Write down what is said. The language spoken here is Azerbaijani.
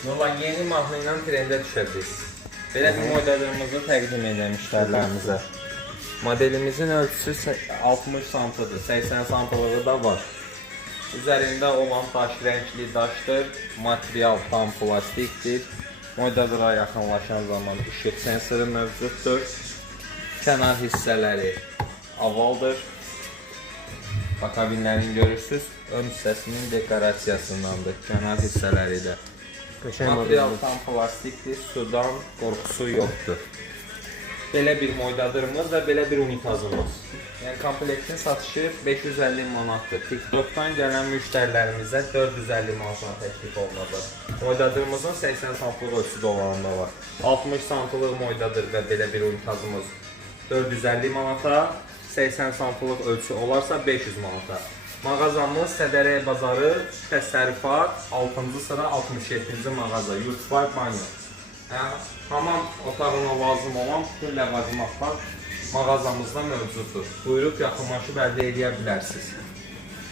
Nurlan, yeni mahnı ilə trendə düşəcək. Belə bir modelimizi təqdim edək müştərilərimizə. Modelimizin ölçüsü 60 santıdır, 80 santılığı da var. Üzərində olan daş rəngli daşdır, material tam plastikdir. Modelə yaxınlaşan zaman işıq sensoru mövcuddur. Kənar hissələri ovaldır. Kabinlərini görürsünüz, ön hissəsinin dekorasiyasındandır, kənar hissələri də. Material tam plastikdir, sudan qorxusu yoxdur. Belə bir moydadırımız və belə bir unitazımız. Yəni komplektin satışı 550 manatdır. TikTok'dan gələn müştərilərimizə 450 manatına təklif olunacaq. Moydadırımızın 80 santlıq ölçüsü dolarında var. 60 santlıq moydadır və belə bir unitazımız 450 manata, 80 santlıq ölçü olarsa 500 manata. Mağazamız Sədərəyə bazarı, təsərrüfat, 6-cı sıra 67-ci mağaza, Yurtbay Banyo. Hamam otağına lazım olan bütün ləvazimatlar mağazamızda mövcuddur. Buyurub yaxınlaşıb əldə edə bilərsiniz.